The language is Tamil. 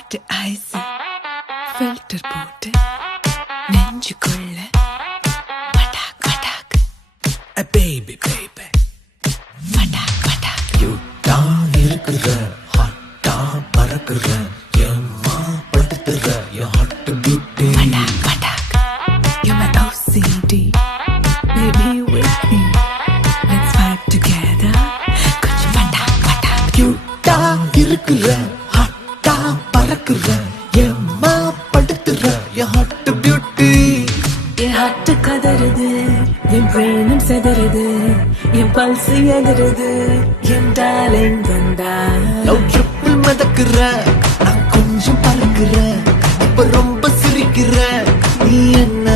ஹார்ட் ஐஸ் ஃபில்டர் போட்டு நெஞ்சுக்குள்ள பட்டாக் பட்டாக் பேபி பேபி பட்டாக் பட்டாக் கியூட்டா இருக்கிற ஹாட்டா பறக்குற ஏம்மா படுத்துற என் ஹாட் பியூட்டி பட்டாக் பட்டாக் You're my OCD Baby with me Let's fight together கொஞ்சம் பட்டாக் பட்டாக் கியூட்டா இருக்கிற ஹாட்டா பறக்குற ஏம்மா படுத்துற என் ஹாட் பியூட்டி என் ஹார்ட் கதறுது என் பிரெயினும் செதறுது என் பல்ஸ் எதிருது என் டார்லிங் வந்தா லவ் ட்ரிப்பில் மிதக்குற நான் கொஞ்சம் பறக்குற இப்ப ரொம்ப சிரிக்கிற நீ என்ன